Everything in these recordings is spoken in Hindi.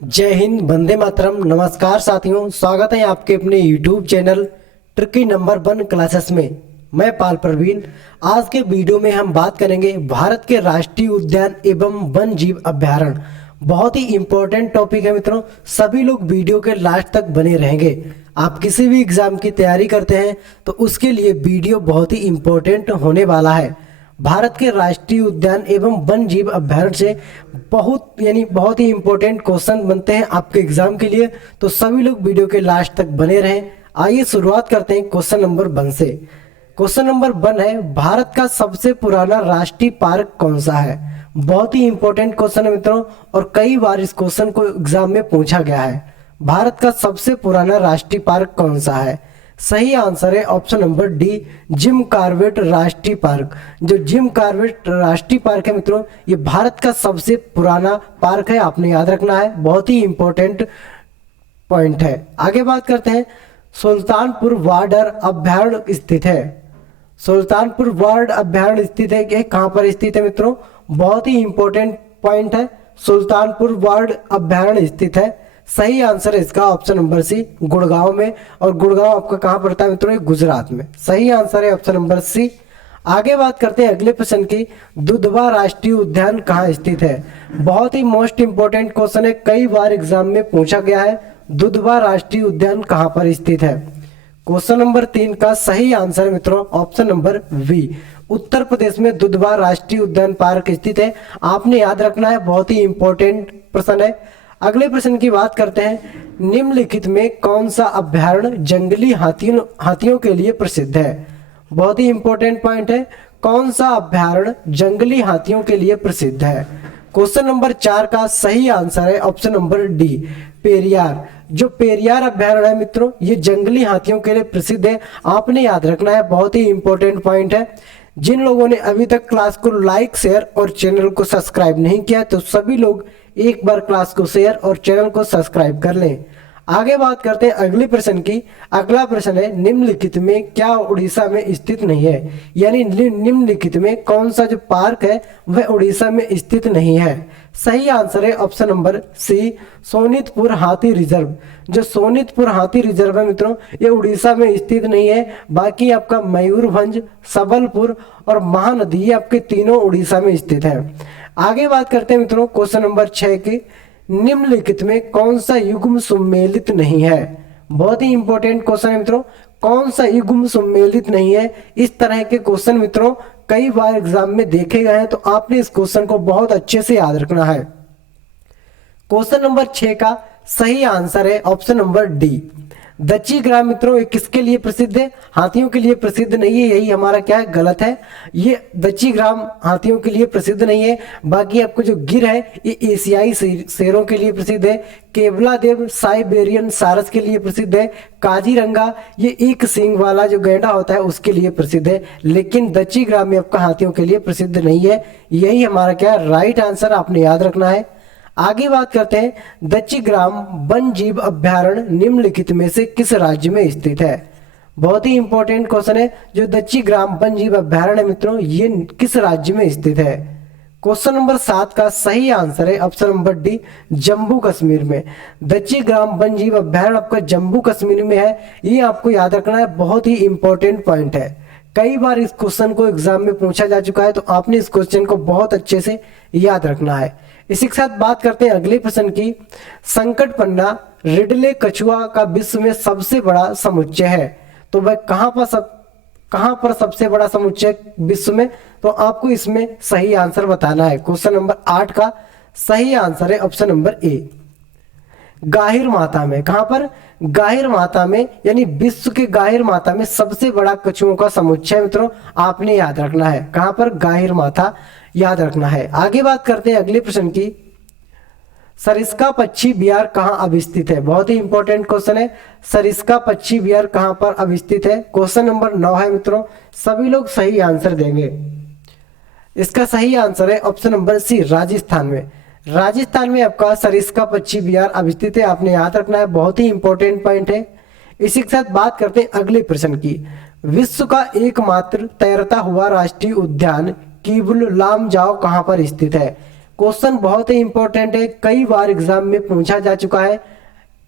जय हिंद, वंदे मातरम। नमस्कार साथियों, स्वागत है आपके अपने YouTube channel tricky number 1 classes में। मैं पाल प्रवीण। आज के वीडियो में हम बात करेंगे भारत के राष्ट्रीय उद्यान एवं वन जीव अभ्यारण्य। बहुत ही इंपॉर्टेंट टॉपिक है मित्रों, सभी लोग वीडियो के लास्ट तक बने रहेंगे। आप किसी भी एग्जाम की तैयारी करते हैं तो उसके लिए वीडियो बहुत ही इंपॉर्टेंट होने वाला है। भारत के राष्ट्रीय उद्यान एवं वन जीव अभ्यारण्य से बहुत ही इंपॉर्टेंट क्वेश्चन बनते हैं आपके एग्जाम के लिए, तो सभी लोग वीडियो के लास्ट तक बने रहें। आइए शुरुआत करते हैं क्वेश्चन नंबर 1 से। क्वेश्चन नंबर 1 है, भारत का सबसे पुराना राष्ट्रीय पार्क कौन सा है। बहुत ही इंपॉर्टेंट क्वेश्चन है मित्रों, और कई बार इस क्वेश्चन को एग्जाम में पूछा गया है। भारत का सबसे पुराना राष्ट्रीय पार्क कौन सा है। सही आंसर है option number D, Jim Corbett राष्ट्रीय पार्क। जो जिम कॉर्बेट राष्ट्रीय पार्क है मित्रों, ये भारत का सबसे पुराना पार्क है, आपने याद रखना है, बहुत ही इंपॉर्टेंट पॉइंट है। आगे बात करते हैं, सुल्तानपुर बॉर्डर अभ्यारण्य स्थित है। सुल्तानपुर बॉर्डर अभ्यारण्य स्थित है, ये कहाँ पर स्थित है मित्रों, बहुत ही इंपॉर्टेंट पॉइंट है। सुल्तानपुर बॉर्डर अभ्यारण्य स्थित है। सही आंसर है इसका ऑप्शन नंबर सी, गुड़गांव में। और गुड़गांव आपका कहाँ पड़ता है मित्रों, गुजरात में। सही आंसर है ऑप्शन नंबर सी। आगे बात करते हैं अगले प्रश्न की, दुधवा राष्ट्रीय उद्यान कहाँ स्थित है। बहुत ही मोस्ट इंपोर्टेंट क्वेश्चन है, कई बार एग्जाम में पूछा गया है। दुधवा राष्ट्रीय उद्यान कहाँ पर स्थित है। क्वेश्चन नंबर 3 का सही आंसर है मित्रों option number B, Uttar Pradesh में दुधवा राष्ट्रीय उद्यान पार्क स्थित है। आपने याद रखना है, बहुत ही इंपॉर्टेंट प्रश्न है। अगले प्रश्न की बात करते हैं, निम्नलिखित में कौन सा अभ्यारण्य जंगली हाथियों के लिए प्रसिद्ध है। बहुत ही इंपॉर्टेंट पॉइंट है, कौन सा अभ्यारण्य जंगली हाथियों के लिए प्रसिद्ध है। क्वेश्चन नंबर 4 का सही आंसर है ऑप्शन नंबर डी, पेरियार। जो पेरियार अभ्यारण्य है मित्रों, ये जंगली हाथियों के लिए प्रसिद्ध है, आपने याद रखना है, बहुत ही इंपॉर्टेंट पॉइंट है। जिन लोगों ने अभी तक क्लास को लाइक, शेयर और चैनल को सब्सक्राइब नहीं किया, तो सभी लोग एक बार क्लास को शेयर और चैनल को सब्सक्राइब कर लें। आगे बात करते हैं अगले प्रश्न की। अगला प्रश्न है, निम्नलिखित में क्या उड़ीसा में स्थित नहीं है। यानी निम्नलिखित में कौन सा जो पार्क है वह उड़ीसा में स्थित नहीं है। सही आंसर है ऑप्शन नंबर सी, सोनितपुर हाथी रिजर्व। जो सोनितपुर हाथी रिजर्व है मित्रों, ये उड़ीसा में स्थित नहीं है। बाकी आपका मयूरभंज, सबलपुर और महानदी, ये आपके तीनों उड़ीसा में स्थित है। आगे बात करते हैं मित्रों क्वेश्चन नंबर 6 की, निम्नलिखित में कौन सा युग्म सम्मिलित नहीं है। बहुत ही इंपॉर्टेंट क्वेश्चन है मित्रों, कौन सा युग्म सम्मिलित नहीं है। इस तरह के क्वेश्चन मित्रों कई बार एग्जाम में देखे गए हैं, तो आपने इस क्वेश्चन को बहुत अच्छे से याद रखना है। क्वेश्चन नंबर 6 का सही आंसर है ऑप्शन नंबर डी, दच्ची ग्राम। मित्रों ये किसके लिए प्रसिद्ध है, हाथियों के लिए प्रसिद्ध नहीं है, यही हमारा क्या है, गलत है। ये दच्ची ग्राम हाथियों के लिए प्रसिद्ध नहीं है। बाकी आपको जो गिर है, ये एशियाई शेरों के लिए प्रसिद्ध है। केवलादेव साइबेरियन सारस के लिए प्रसिद्ध है। काजीरंगा, ये एक सींग वाला जो गैंडा होता है उसके लिए प्रसिद्ध है। लेकिन दच्ची ग्राम में आपका हाथियों के लिए प्रसिद्ध नहीं है। यही हमारा क्या है, राइट आंसर, आपने याद रखना है। आगे बात करते हैं, दच्ची ग्राम वन जीव अभ्यारण्य निम्नलिखित में से किस राज्य में स्थित है। बहुत ही इंपॉर्टेंट क्वेश्चन है, जो दच्ची ग्राम वन जीव अभ्यारण्य मित्रों, ये किस राज्य में स्थित है। क्वेश्चन नंबर 7 का सही आंसर है option number D, Jammu Kashmir में। दच्ची ग्राम वन जीव अभ्यारण्य आपका जम्मू कश्मीर में है, ये आपको याद रखना है, बहुत ही इंपॉर्टेंट पॉइंट है। कई बार इस क्वेश्चन को एग्जाम में पूछा जा चुका है, तो आपने इस क्वेश्चन को बहुत अच्छे से याद रखना है। इसी के साथ बात करते हैं अगले प्रश्न की, संकटपन्ना रिडले कछुआ का विश्व में सबसे बड़ा समुच्चय है। तो वह कहां पर सबसे बड़ा समुच्चय विश्व में, तो आपको इसमें सही आंसर बताना है। क्वेश्चन नंबर 8 का सही आंसर है ऑप्शन नंबर ए, गाहिर माता में। कहां पर, गाहिर माता में, यानी विश्व के गाहिर माता में सबसे बड़ा कछुओं का समुच्चय मित्रों, आपने याद रखना है। कहां पर, गाहिर माता, याद रखना है। आगे बात करते हैं अगले प्रश्न की, सरिस्का पक्षी विहार कहां अवस्थित है। बहुत ही इंपॉर्टेंट क्वेश्चन है, सरिस्का पक्षी विहार कहां पर अवस्थित है। क्वेश्चन नंबर 9 है मित्रों, सभी लोग सही आंसर देंगे। इसका सही आंसर है ऑप्शन नंबर सी, राजस्थान में। राजस्थान में आपका सरिस्का पक्षी विहार अवस्थित है, आपने याद रखना है, बहुत ही इंपॉर्टेंट पॉइंट है। इसी के साथ बात करते हैं अगले प्रश्न की, विश्व का एकमात्र तैरता हुआ राष्ट्रीय उद्यान कीबुल लामजाओ कहां पर स्थित है। क्वेश्चन बहुत ही इंपॉर्टेंट है, कई बार एग्जाम में पूछा जा चुका है।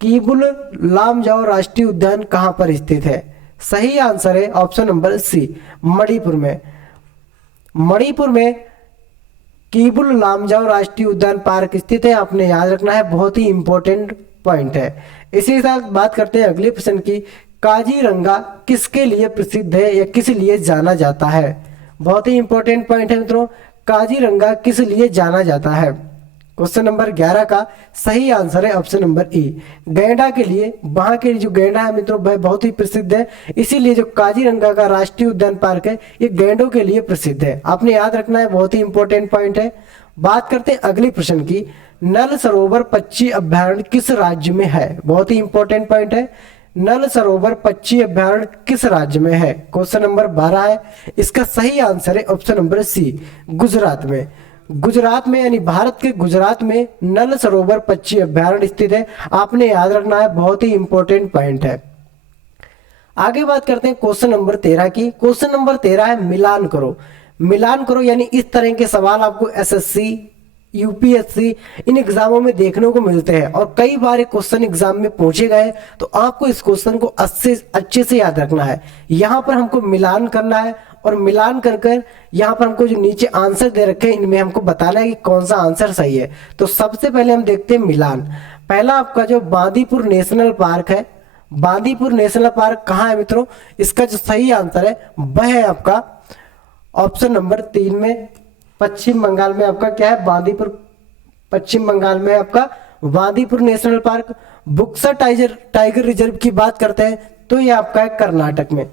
कीबुल लामजाओ राष्ट्रीय उद्यान कहाँ पर स्थित है? सही आंसर है ऑप्शन नंबर सी, मणिपुर में। मणिपुर में कीबुल लामजाओ राष्ट्रीय उद्यान पार्क स्थित है, आपने याद रखना है, बहुत ही इंपॉर्टेंट पॉइंट है। इसी के साथ बात करते हैं अगले प्रश्न की। काजीरंगा किसके लिए प्रसिद्ध है या किस लिए जाना जाता है? बहुत ही इंपॉर्टेंट पॉइंट है मित्रों, काजीरंगा किस लिए जाना जाता है? क्वेश्चन नंबर 11 का सही आंसर है ऑप्शन नंबर ई, गैंडा के लिए। वहां के जो गैंडा है मित्रों वह बहुत ही प्रसिद्ध है, इसीलिए जो काजीरंगा का राष्ट्रीय उद्यान पार्क है ये गैंडों के लिए प्रसिद्ध है, आपने याद रखना है, बहुत ही इंपॉर्टेंट पॉइंट है। बात करते हैं अगले प्रश्न की। नल सरोवर पक्षी अभ्यारण्य किस राज्य में है? बहुत ही इंपॉर्टेंट पॉइंट है, नल सरोवर पक्षी अभ्यारण्य किस राज्य में है? क्वेश्चन नंबर 12 है, इसका सही आंसर है ऑप्शन नंबर सी, गुजरात में। गुजरात में यानी भारत के गुजरात में नल सरोवर पक्षी अभ्यारण्य स्थित है, आपने याद रखना है, बहुत ही इंपॉर्टेंट पॉइंट है। आगे बात करते हैं क्वेश्चन नंबर 13 की। क्वेश्चन नंबर 13 है मिलान करो। मिलान करो यानी इस तरह के सवाल आपको एसएससी, यूपीएससी इन एग्जामों में देखने को मिलते हैं और कई बार क्वेश्चन एग्जाम में पूछे गए, तो आपको इस क्वेश्चन को अच्छे से याद रखना है। यहाँ पर हमको मिलान करना है और मिलान कर कर यहाँ पर हमको जो नीचे आंसर दे रखे हैं इनमें हमको बताना है कि कौन सा आंसर सही है। तो सबसे पहले हम देखते हैं मिलान। पहला आपका जो बांदीपुर नेशनल पार्क है, बांदीपुर नेशनल पार्क कहाँ है मित्रों? इसका जो सही आंसर है वह है आपका ऑप्शन नंबर 3 में, पश्चिम बंगाल में आपका क्या है? बांदीपुर, पश्चिम बंगाल में आपका Bandipur national park. Buxa tiger reserve की बात करते हैं तो ये आपका है कर्नाटक में।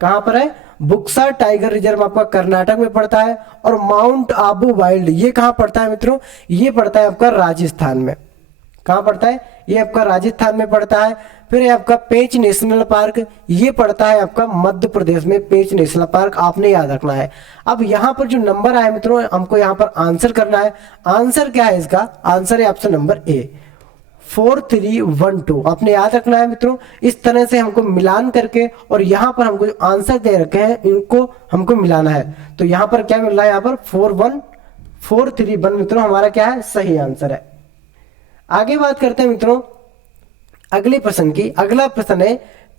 कहां पर है? बुक्सा टाइगर रिजर्व आपका कर्नाटक में पड़ता है। और माउंट आबू वाइल्ड ये कहां पड़ता है मित्रों? ये पड़ता है आपका राजस्थान में। कहां पड़ता है? ये आपका राजस्थान में पड़ता है। फिर ये आपका पेंच नेशनल पार्क ये पड़ता है आपका मध्य प्रदेश में, पेंच नेशनल पार्क आपने याद रखना है। अब यहाँ पर जो नंबर आए मित्रों हमको यहाँ पर आंसर करना है। आंसर क्या है इसका? आंसर है ऑप्शन नंबर ए, 4312, आपने याद रखना है मित्रों। इस तरह से हमको मिलान करके और यहाँ पर हमको जो आंसर दे रखे हैं इनको हमको मिलाना है। तो यहाँ पर क्या मिल रहा है? यहाँ पर 41431 मित्रों हमारा क्या है? सही आंसर है। आगे बात करते हैं मित्रों अगले प्रश्न की। अगला प्रश्न है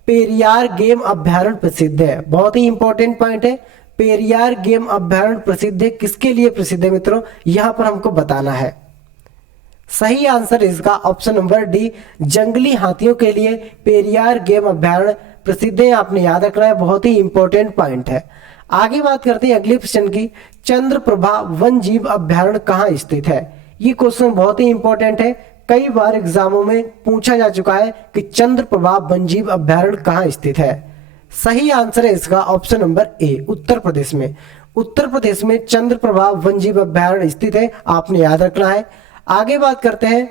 पेरियार गेम अभ्यारण्य प्रसिद्ध है। बहुत ही इंपॉर्टेंट पॉइंट है, पेरियार गेम अभ्यारण्य प्रसिद्ध है, किसके लिए प्रसिद्ध है मित्रों? यहां पर हमको बताना है। सही आंसर इसका ऑप्शन नंबर डी, जंगली हाथियों के लिए पेरियार गेम अभ्यारण्य प्रसिद्ध है, आपने याद रखना है, बहुत ही इंपॉर्टेंट पॉइंट है। आगे बात करते हैं अगले प्रश्न की। चंद्रप्रभा वन जीव अभ्यारण्य कहाँ स्थित है? ये क्वेश्चन बहुत ही इंपॉर्टेंट है, कई बार एग्जामों में पूछा जा चुका है कि चंद्रप्रभा वन्यजीव अभ्यारण्य कहाँ स्थित है। सही आंसर है इसका option number A, Uttar Pradesh में। उत्तर प्रदेश में चंद्रप्रभा वन्यजीव अभ्यारण्य स्थित है, आपने याद रखना है। आगे बात करते हैं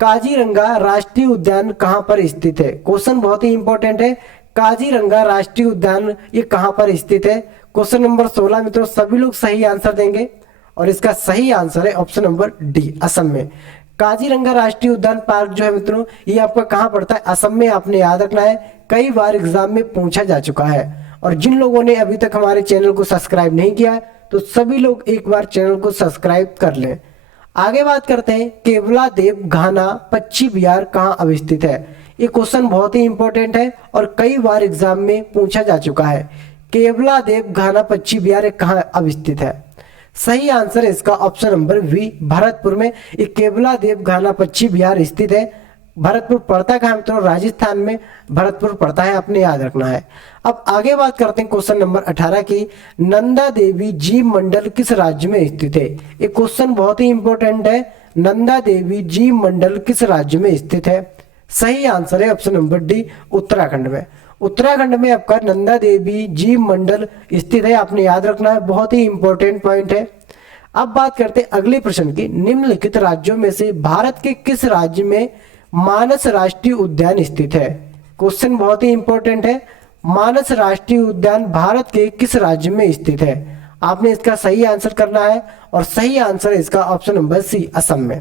काजीरंगा राष्ट्रीय उद्यान कहाँ पर स्थित है? क्वेश्चन बहुत ही इंपॉर्टेंट है, काजीरंगा राष्ट्रीय उद्यान ये कहाँ पर स्थित है? क्वेश्चन नंबर 16 मित्रों सभी लोग सही आंसर देंगे और इसका सही आंसर है ऑप्शन नंबर डी, असम में। काजीरंगा राष्ट्रीय उद्यान पार्क जो है मित्रों ये आपका कहाँ पड़ता है? असम में, आपने याद रखना है, कई बार एग्जाम में पूछा जा चुका है। और जिन लोगों ने अभी तक हमारे चैनल को सब्सक्राइब नहीं किया है तो सभी लोग एक बार चैनल को सब्सक्राइब कर लें। आगे बात करते हैं केवलादेव घाना पक्षी विहार कहाँ अवस्थित है? ये क्वेश्चन बहुत ही इंपॉर्टेंट है और कई बार एग्जाम में पूछा जा चुका है। केवलादेव घाना पक्षी विहार कहाँ अवस्थित है? सही आंसर है इसका ऑप्शन नंबर बी, भरतपुर में ये केवलादेव घाना पक्षी विहार स्थित है। भरतपुर पड़ता कहाँ मित्रों? राजस्थान में भरतपुर पड़ता है, आपने याद रखना है। अब आगे बात करते हैं क्वेश्चन नंबर 18 की। नंदा देवी जीव मंडल किस राज्य में स्थित है? ये क्वेश्चन बहुत ही इंपॉर्टेंट है, नंदा देवी जीव मंडल किस राज्य में स्थित है? सही आंसर है ऑप्शन नंबर डी, उत्तराखंड में। उत्तराखंड में आपका नंदा देवी जीव मंडल स्थित है, आपने याद रखना है, बहुत ही इंपॉर्टेंट पॉइंट है। अब बात करते हैं अगले प्रश्न की। निम्नलिखित राज्यों में से भारत के किस राज्य में मानस राष्ट्रीय उद्यान स्थित है? क्वेश्चन बहुत ही इंपॉर्टेंट है, मानस राष्ट्रीय उद्यान भारत के किस राज्य में स्थित है? आपने इसका सही आंसर करना है और सही आंसर है इसका ऑप्शन नंबर सी, असम में।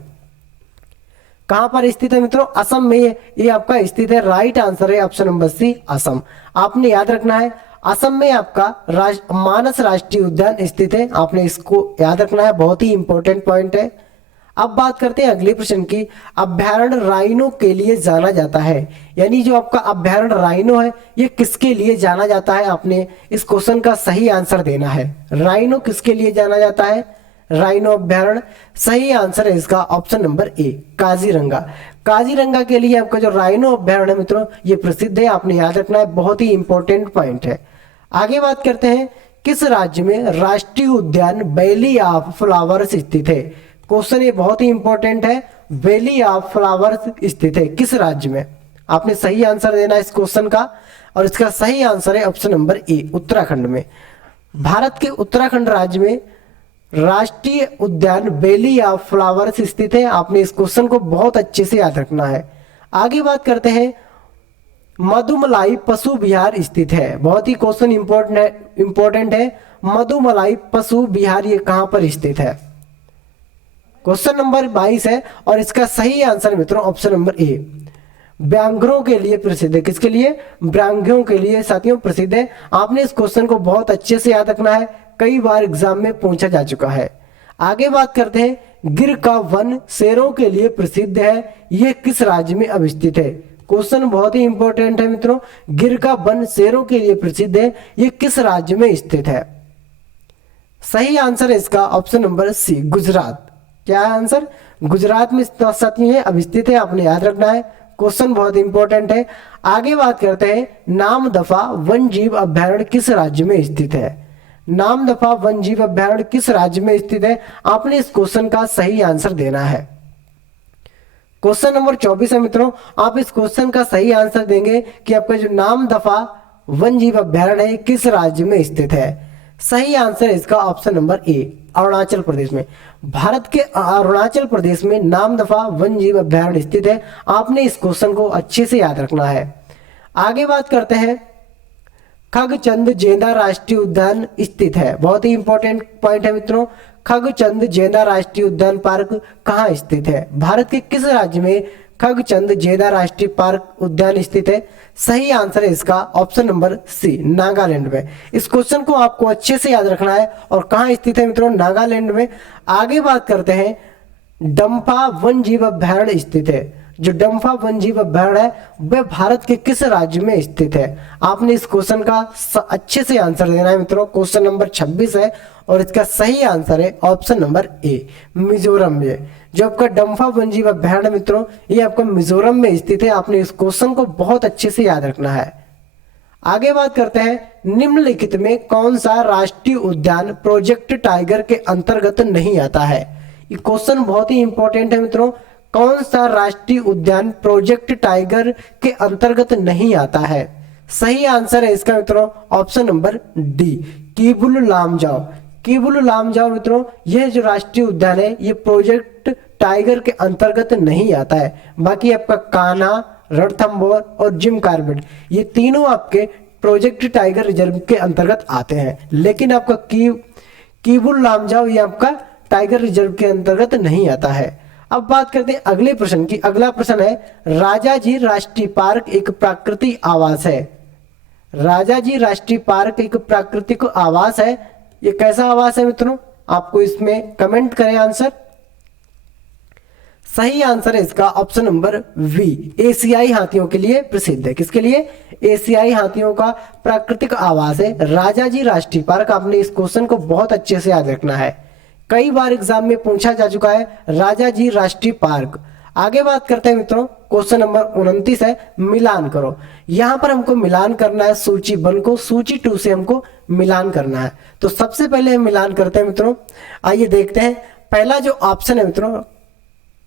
कहां पर स्थित है मित्रों? असम में ये आपका स्थित है, राइट आंसर है ऑप्शन नंबर सी, असम। आपने याद रखना है असम में आपका मानस राष्ट्रीय उद्यान स्थित है। आपने इसको याद रखना है, बहुत ही इंपॉर्टेंट पॉइंट है। अब बात करते हैं अगले प्रश्न की। अभ्यारण्य राइनो के लिए जाना जाता है, यानी जो आपका अभ्यारण्य राइनो है ये किसके लिए जाना जाता है? आपने इस क्वेश्चन का सही आंसर देना है। राइनो किसके लिए जाना जाता है? राइनो अभ्यारण्य। सही आंसर है इसका option number A, Kaziranga. Kaziranga के लिए आपका जो राइनो अभ्यारण्य मित्रों ये प्रसिद्ध है, आपने याद रखना है, बहुत ही इंपॉर्टेंट पॉइंट है। आगे बात करते हैं, किस राज्य में राष्ट्रीय उद्यान वैली ऑफ फ्लावर्स स्थित है? क्वेश्चन ये बहुत ही इंपॉर्टेंट है, वैली ऑफ फ्लावर्स स्थित है किस राज्य में? आपने सही आंसर देना है इस क्वेश्चन का, और इसका सही आंसर है ऑप्शन नंबर ए, उत्तराखंड में। भारत के उत्तराखंड राज्य में राष्ट्रीय उद्यान वैली ऑफ फ्लावर्स स्थित है। आपने इस क्वेश्चन को बहुत अच्छे से याद रखना है। आगे बात करते हैं, मधुमलाई पशु विहार स्थित है। बहुत ही क्वेश्चन इंपॉर्टेंट है। मधुमलाई पशु विहार ये कहां पर स्थित है? क्वेश्चन नंबर 22 है, और इसका सही आंसर मित्रों ऑप्शन नंबर ए, व्यांघ्रों के लिए प्रसिद्ध है। किसके लिए? व्यांघ्रों के लिए साथियों प्रसिद्ध है। आपने इस क्वेश्चन को बहुत अच्छे से याद रखना है, कई बार एग्जाम में पूछा जा चुका है। आगे बात करते हैं, गिर का वन शेरों के लिए प्रसिद्ध है, यह किस राज्य में अवस्थित है? क्वेश्चन बहुत ही इंपॉर्टेंट है मित्रों, गिर का वन शेरों के लिए प्रसिद्ध है, यह किस राज्य में स्थित है? सही आंसर है इसका ऑप्शन नंबर सी, गुजरात। क्या है आंसर? गुजरात में साथियों अवस्थित है, आपने याद रखना है, क्वेश्चन बहुत इंपॉर्टेंट है। आगे बात करते हैं, नामदफा वन जीव अभ्यारण्य किस राज्य में स्थित है? नामदफा वन जीव अभ्यारण्य किस राज्य में स्थित है? आपने इस क्वेश्चन का सही आंसर देना है। क्वेश्चन नंबर 24 है मित्रों, आप इस क्वेश्चन का सही आंसर देंगे कि आपका जो नामदफा वन जीव अभ्यारण्य है किस राज्य में स्थित है। सही आंसर है इसका option number A, Arunachal Pradesh में। भारत के अरुणाचल प्रदेश में नामदफा वन जीव अभ्यारण्य स्थित है। आपने इस क्वेश्चन को अच्छे से याद रखना है। आगे बात करते हैं, खगचंद जेंदा राष्ट्रीय उद्यान स्थित है। बहुत ही इंपॉर्टेंट पॉइंट है मित्रों, खगचंद जेंदा राष्ट्रीय उद्यान पार्क कहाँ स्थित है? भारत के किस राज्य में खगचंद जेंदा राष्ट्रीय पार्क उद्यान स्थित है? सही आंसर है इसका ऑप्शन नंबर सी, नागालैंड में। इस क्वेश्चन को आपको अच्छे से याद रखना है, और कहाँ स्थित है मित्रों? नागालैंड में। आगे बात करते हैं, डम्फा वन जीव अभ्यारण्य स्थित है। जो डम्फा वन जीव अभ्यारण्य है वह भारत के किस राज्य में स्थित है? आपने इस क्वेश्चन का अच्छे से आंसर देना है मित्रों। क्वेश्चन नंबर 26 है, और इसका सही आंसर है ऑप्शन नंबर ए, मिजोरम में। जो आपका डम्फा वन जीव अभ्यारण्य मित्रों ये आपका मिजोरम में स्थित है। आपने इस क्वेश्चन को बहुत अच्छे से याद रखना है। आगे बात करते हैं, निम्नलिखित में कौन सा राष्ट्रीय उद्यान प्रोजेक्ट टाइगर के अंतर्गत नहीं आता है? ये क्वेश्चन बहुत ही इंपॉर्टेंट है मित्रों, कौन सा राष्ट्रीय उद्यान प्रोजेक्ट टाइगर के अंतर्गत नहीं आता है? सही आंसर है इसका मित्रों option number D, Keibul Lamjao. Keibul Lamjao मित्रों यह जो राष्ट्रीय उद्यान है ये प्रोजेक्ट टाइगर के अंतर्गत नहीं आता है। बाकी आपका कान्हा, रणथंभौर और जिम कॉर्बेट ये तीनों आपके प्रोजेक्ट टाइगर रिजर्व के अंतर्गत आते हैं, लेकिन आपका किबुल लामजाओ ये आपका टाइगर रिजर्व के अंतर्गत नहीं आता है। अब बात करते हैं अगले प्रश्न की। अगला प्रश्न है, राजाजी राष्ट्रीय पार्क एक प्राकृतिक आवास है। राजाजी राष्ट्रीय पार्क एक प्राकृतिक आवास है, ये कैसा आवास है मित्रों? आपको इसमें कमेंट करें आंसर। सही आंसर है इसका ऑप्शन नंबर वी, एशियाई हाथियों के लिए प्रसिद्ध है। किसके लिए? एशियाई हाथियों का प्राकृतिक आवास है राजाजी राष्ट्रीय पार्क। आपने इस क्वेश्चन को बहुत अच्छे से याद रखना है, कई बार एग्जाम में पूछा जा चुका है, राजाजी राष्ट्रीय पार्क। आगे बात करते हैं मित्रों, क्वेश्चन नंबर 29 है, मिलान करो। यहां पर हमको मिलान करना है सूची 1 को सूची 2 से हमको मिलान करना है। तो सबसे पहले हम मिलान करते हैं मित्रों, आइए देखते हैं। पहला जो ऑप्शन है मित्रों,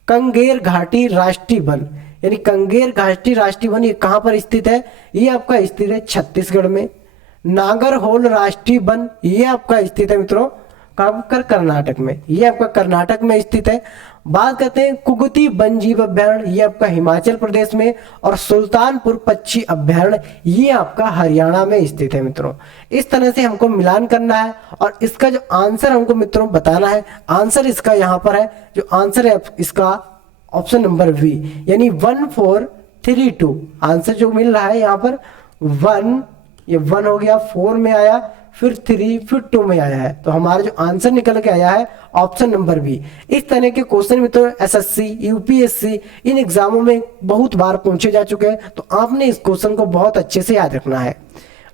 कंगेर घाटी राष्ट्रीय वन, यानी कंगेर घाटी राष्ट्रीय वन ये कहां पर स्थित है? ये आपका स्थित है छत्तीसगढ़ में। नागरहोल राष्ट्रीय वन ये आपका स्थित है मित्रों कर्नाटक में, ये आपका कर्नाटक में स्थित है। बात करते हैं कुगती वन जीव अभ्यारण्य, ये आपका हिमाचल प्रदेश में, और सुल्तानपुर पक्षी अभ्यारण्य ये आपका हरियाणा में स्थित है मित्रों। इस तरह से हमको मिलान करना है, और इसका जो आंसर हमको मित्रों बताना है। आंसर इसका यहाँ पर है, जो आंसर है इसका ऑप्शन नंबर वी, यानी 1432। आंसर जो मिल रहा है यहाँ पर 1432 ये 1 हो गया, 4 में आया, फिर 3, फिर 2 में आया है। तो हमारा जो आंसर निकल के आया है ऑप्शन नंबर बी। इस तरह के क्वेश्चन मित्रों एसएससी, यूपीएससी इन एग्जामों में बहुत बार पूछे जा चुके हैं, तो आपने इस क्वेश्चन को बहुत अच्छे से याद रखना है।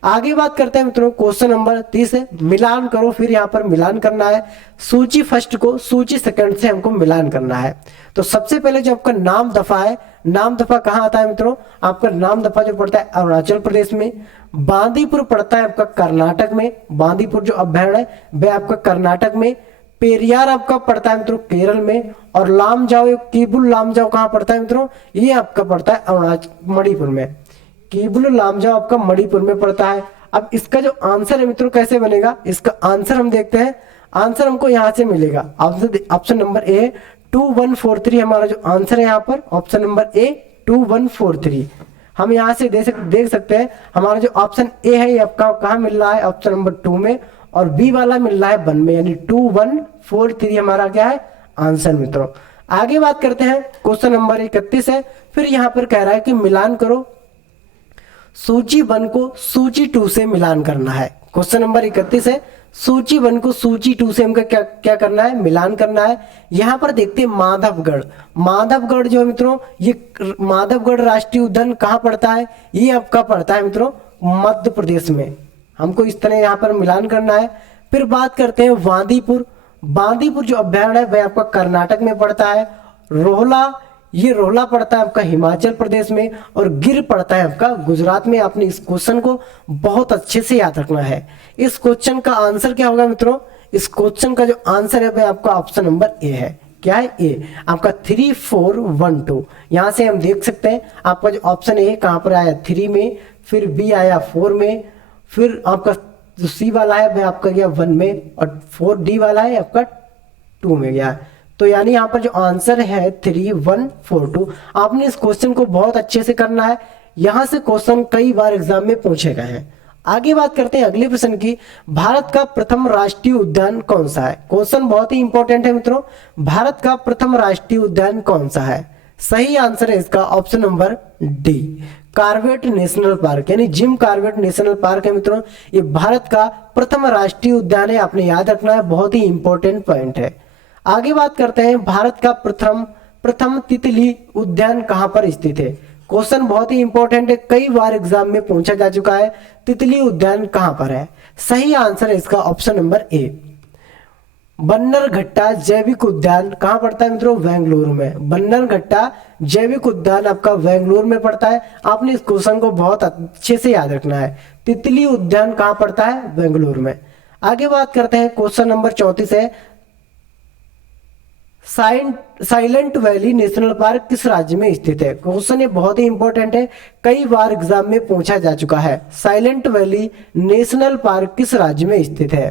आगे बात करते हैं मित्रों क्वेश्चन नंबर 30 है, मिलान करो। फिर यहाँ पर मिलान करना है, सूची फर्स्ट को सूची सेकंड से हमको मिलान करना है। तो सबसे पहले जो आपका नाम दफा है, नाम दफा कहाँ आता है मित्रों? आपका नाम दफा जो पड़ता है अरुणाचल प्रदेश में, बांदीपुर पड़ता है आपका कर्नाटक में, बांदीपुर जो अभ्यारण्य है वह आपका कर्नाटक में, पेरियार आपका पड़ता है मित्रों केरल में, और लामजाओ केबुल लामजाओ कहाँ पड़ता है मित्रों? ये आपका पड़ता है अरुणाचल मणिपुर में। केबुल लामजाओ आपका मणिपुर में पड़ता है। अब इसका जो आंसर है मित्रों कैसे बनेगा, इसका आंसर हम देखते हैं। आंसर हमको यहाँ से मिलेगा, ऑप्शन नंबर ए 2143 हमारा जो आंसर है यहाँ पर, ऑप्शन नंबर ए 2143। हम यहाँ से देख सकते हैं हमारा जो ऑप्शन ए है ये आपका कहाँ मिल रहा है, ऑप्शन नंबर 2 में, और बी वाला मिल रहा है 1 में, यानी 2143 हमारा क्या है आंसर मित्रों। आगे बात करते हैं क्वेश्चन नंबर 31 है। फिर यहाँ पर कह रहा है कि मिलान करो, सूची 1 को सूची 2 से मिलान करना है। क्वेश्चन नंबर 31 है, सूची 1 को सूची 2 से हमको क्या करना है, मिलान करना है। यहाँ पर देखते हैं माधवगढ़। माधवगढ़ जो है मित्रों, ये माधवगढ़ राष्ट्रीय उद्यान कहाँ पड़ता है? ये आपका पड़ता है मित्रों मध्य प्रदेश में। हमको इस तरह यहाँ पर मिलान करना है। फिर बात करते हैं बांदीपुर। बांदीपुर जो अभ्यारण्य है वह आपका कर्नाटक में पड़ता है। रोहला, ये रोहला पड़ता है आपका हिमाचल प्रदेश में, और गिर पड़ता है आपका गुजरात में। आपने इस क्वेश्चन को बहुत अच्छे से याद रखना है। इस क्वेश्चन का आंसर क्या होगा मित्रों? इस क्वेश्चन का जो आंसर है वह आपका ऑप्शन नंबर ए है। क्या है? ए आपका 3412। यहाँ से हम देख सकते हैं आपका जो ऑप्शन ए कहाँ पर आया 3 में, फिर बी आया 4 में, फिर आपका जो सी वाला है वह आपका गया 1 में, और 4D वाला है आपका 2 में गया। तो यानी यहाँ पर जो आंसर है 3142। आपने इस क्वेश्चन को बहुत अच्छे से करना है। यहाँ से क्वेश्चन कई बार एग्जाम में पूछे गए हैं। आगे बात करते हैं अगले प्रश्न की, भारत का प्रथम राष्ट्रीय उद्यान कौन सा है? क्वेश्चन बहुत ही इंपॉर्टेंट है मित्रों। भारत का प्रथम राष्ट्रीय उद्यान कौन सा है? सही आंसर है इसका option number D, Corbett national park, यानी जिम कॉर्बेट नेशनल पार्क है मित्रों। ये भारत का प्रथम राष्ट्रीय उद्यान है, आपने याद रखना है, बहुत ही इंपॉर्टेंट पॉइंट है। आगे बात करते हैं भारत का प्रथम तितली उद्यान कहां पर स्थित है? क्वेश्चन बहुत ही इंपॉर्टेंट है, कई बार एग्जाम में पूछा जा चुका है। तितली उद्यान कहां पर है? सही आंसर है इसका ऑप्शन नंबर ए, बन्नरघट्टा जैविक उद्यान कहां पड़ता है मित्रों? बेंगलुरु में। बन्नरघट्टा जैविक उद्यान आपका बेंगलुरु में पड़ता है। आपने इस क्वेश्चन को बहुत अच्छे से याद रखना है। तितली उद्यान कहां पड़ता है? बेंगलुरु में। आगे बात करते हैं क्वेश्चन नंबर 34 है, साइलेंट वैली नेशनल पार्क किस राज्य में स्थित है? क्वेश्चन ये बहुत ही इंपॉर्टेंट है, कई बार एग्जाम में पूछा जा चुका है। साइलेंट वैली नेशनल पार्क किस राज्य में स्थित है?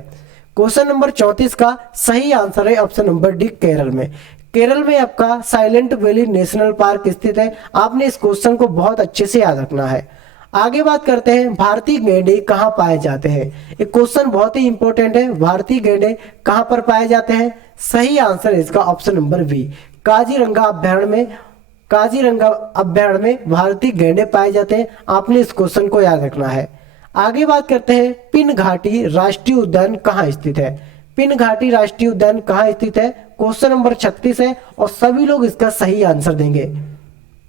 क्वेश्चन नंबर 34 का सही आंसर है ऑप्शन नंबर डी, केरल में। केरल में आपका साइलेंट वैली नेशनल पार्क स्थित है। आपने इस क्वेश्चन को बहुत अच्छे से याद रखना है। आगे बात करते हैं भारतीय गैंडे कहाँ पाए जाते हैं? एक क्वेश्चन बहुत ही इंपॉर्टेंट है, भारतीय गैंडे कहाँ पर पाए जाते हैं? सही आंसर है इसका ऑप्शन नंबर बी, काजीरंगा अभ्यारण्य में। काजीरंगा अभ्यारण्य में भारतीय गैंडे पाए जाते हैं। आपने इस क्वेश्चन को याद रखना है। आगे बात करते हैं पिन घाटी राष्ट्रीय उद्यान कहाँ स्थित है? पिन घाटी राष्ट्रीय उद्यान कहाँ स्थित है? क्वेश्चन नंबर 36 है, और सभी लोग इसका सही आंसर देंगे।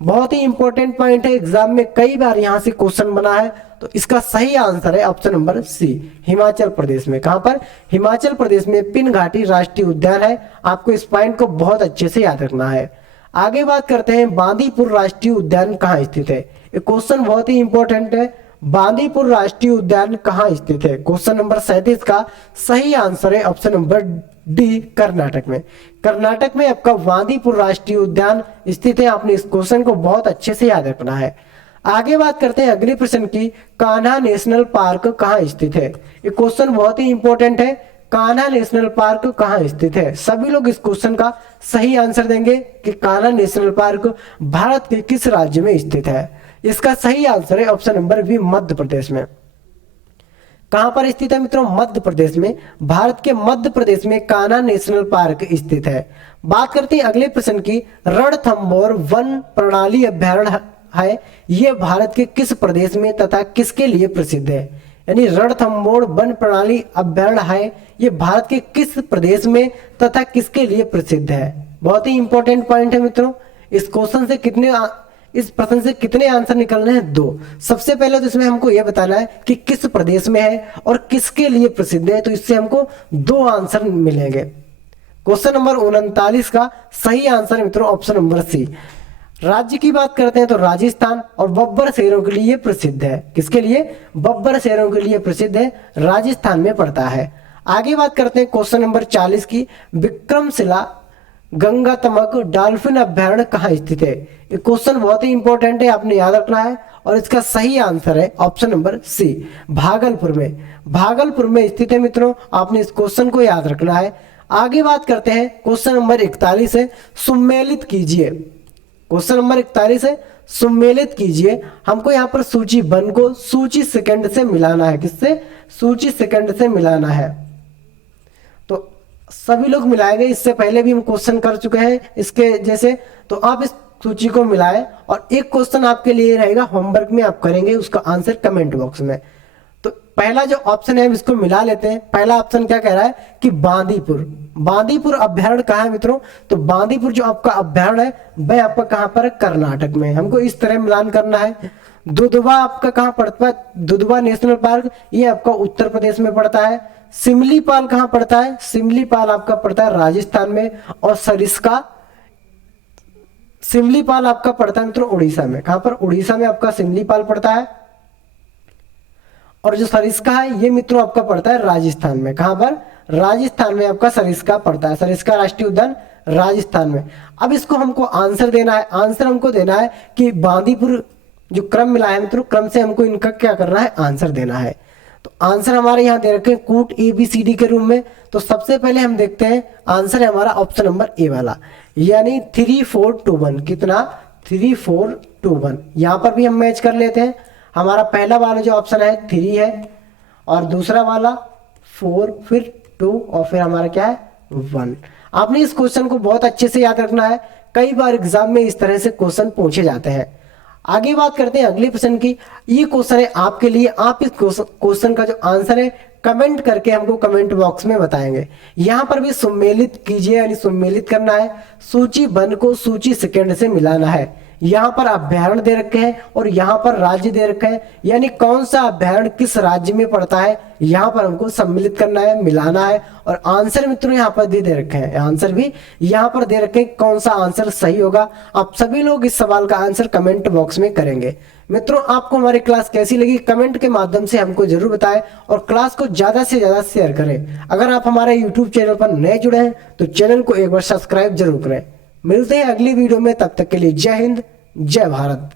बहुत ही इंपॉर्टेंट पॉइंट है, एग्जाम में कई बार यहां से क्वेश्चन बना है। तो इसका सही आंसर है option number C, Himachal Pradesh में। कहां पर? हिमाचल प्रदेश में पिन घाटी राष्ट्रीय उद्यान है। आपको इस पॉइंट को बहुत अच्छे से याद रखना है। आगे बात करते हैं बांदीपुर राष्ट्रीय उद्यान कहाँ स्थित है? ये क्वेश्चन बहुत ही इंपॉर्टेंट है, बांदीपुर राष्ट्रीय उद्यान कहाँ स्थित है? क्वेश्चन नंबर 37 का सही आंसर है ऑप्शन नंबर डी, कर्नाटक में। कर्नाटक में आपका बांदीपुर राष्ट्रीय उद्यान स्थित है। आपने इस क्वेश्चन को बहुत अच्छे से याद रखना है। आगे बात करते हैं अगले प्रश्न की, कान्हा नेशनल पार्क कहाँ स्थित है? ये क्वेश्चन बहुत ही इंपॉर्टेंट है, कान्हा नेशनल पार्क कहाँ स्थित है? सभी लोग इस क्वेश्चन का सही आंसर देंगे कि कान्हा नेशनल पार्क भारत के किस राज्य में स्थित है? इसका सही आंसर है option number B, Madhya Pradesh में। कहां पर स्थित है मित्रों? मध्य प्रदेश में। भारत के मध्य प्रदेश में कान्हा नेशनल पार्क स्थित है। बात करते हैं अगले प्रश्न की, रणथंभौर वन प्रणाली है ये भारत के किस प्रदेश में तथा किसके लिए प्रसिद्ध है। यानी रणथंभौर वन प्रणाली अभ्यारण्य है ये भारत के किस प्रदेश में तथा किसके लिए प्रसिद्ध है। बहुत ही इंपॉर्टेंट पॉइंट है मित्रों। इस क्वेश्चन से इस प्रश्न से कितने आंसर निकलने हैं? 2। सबसे पहले तो इसमें हमको यह बताना है कि किस प्रदेश में है और किसके लिए प्रसिद्ध है, तो इससे हमको 2 आंसर मिलेंगे। क्वेश्चन नंबर 39 का सही आंसर मित्रों ऑप्शन नंबर सी। राज्य की बात करते हैं तो राजस्थान और बब्बर शेरों के लिए प्रसिद्ध है। किसके लिए? बब्बर शेरों के लिए प्रसिद्ध है, राजस्थान में पड़ता है। आगे बात करते हैं क्वेश्चन नंबर 40 की। विक्रमशिला गंगातमक डॉल्फिन अभ्यारण्य कहाँ स्थित है? ये क्वेश्चन बहुत ही इंपॉर्टेंट है, आपने याद रखना है और इसका सही आंसर है ऑप्शन नंबर सी, भागलपुर में। भागलपुर में स्थित है मित्रों, आपने इस क्वेश्चन को याद रखना है। आगे बात करते हैं क्वेश्चन नंबर 41 है, सुमेलित कीजिए। क्वेश्चन नंबर 41 है, सुमेलित कीजिए। हमको यहाँ पर सूची 1 को सूची सेकंड से मिलाना है। किससे? सूची सेकंड से मिलाना है। तो सभी लोग मिलाएंगे, इससे पहले भी हम क्वेश्चन कर चुके हैं इसके जैसे, तो आप इस सूची को मिलाएं और एक क्वेश्चन आपके लिए रहेगा होमवर्क में, आप करेंगे उसका आंसर कमेंट बॉक्स में। तो पहला जो ऑप्शन है हम इसको मिला लेते हैं। पहला ऑप्शन क्या कह रहा है कि बांदीपुर। बांदीपुर अभ्यारण्य कहाँ है मित्रों? तो बांदीपुर जो आपका अभ्यारण्य है वह आपका कहाँ पर है? कर्नाटक में। हमको इस तरह मिलान करना है। दुधवा आपका कहाँ पड़ता है? दुधवा नेशनल पार्क ये आपका उत्तर प्रदेश में पड़ता है। सिमलीपाल कहाँ पड़ता है? सिमलीपाल आपका पड़ता है राजस्थान में। और सरिस्का, सिमलीपाल आपका पड़ता है मित्रों उड़ीसा में। कहां पर? उड़ीसा में आपका सिमलीपाल पड़ता है। और जो सरिस्का है ये मित्रों आपका पड़ता है राजस्थान में। कहां पर? राजस्थान में आपका सरिस्का पड़ता है। सरिस्का राष्ट्रीय उद्यान राजस्थान में। अब इसको हमको आंसर देना है। आंसर हमको देना है कि बांदीपुर जो क्रम मिला है मित्रों, क्रम से हमको इनका क्या करना है? आंसर देना है। तो आंसर हमारे यहाँ दे रखे हैं कूट ABCD के रूप में। तो सबसे पहले हम देखते हैं आंसर है हमारा ऑप्शन नंबर ए वाला, यानी 3 4 2 1। कितना? 3 4 2 1। यहाँ पर भी हम मैच कर लेते हैं। हमारा पहला वाला जो ऑप्शन है 3 है और दूसरा वाला 4, फिर 2 और फिर हमारा क्या है? 1। आपने इस क्वेश्चन को बहुत अच्छे से याद रखना है। कई बार एग्जाम में इस तरह से क्वेश्चन पूछे जाते हैं। आगे बात करते हैं अगले प्रश्न की। ये क्वेश्चन है आपके लिए। आप इस क्वेश्चन का जो आंसर है कमेंट करके हमको कमेंट बॉक्स में बताएंगे। यहाँ पर भी सुमेलित कीजिए, यानी सुमेलित करना है। सूची 1 को सूची सेकंड से मिलाना है। यहाँ पर अभ्यारण्य दे रखे हैं और यहाँ पर राज्य दे रखे हैं, यानी कौन सा अभ्यारण्य किस राज्य में पड़ता है यहाँ पर हमको सम्मिलित करना है, मिलाना है। और आंसर मित्रों यहाँ पर दे रखे हैं, आंसर भी यहाँ पर दे रखे हैं। कौन सा आंसर सही होगा आप सभी लोग इस सवाल का आंसर कमेंट बॉक्स में करेंगे। मित्रों आपको हमारी क्लास कैसी लगी कमेंट के माध्यम से हमको जरूर बताएं और क्लास को ज्यादा से ज्यादा शेयर करें। अगर आप हमारे यूट्यूब चैनल पर नए जुड़े हैं तो चैनल को एक बार सब्सक्राइब जरूर करें। मिलते हैं अगली वीडियो में, तब तक के लिए जय हिंद जय भारत।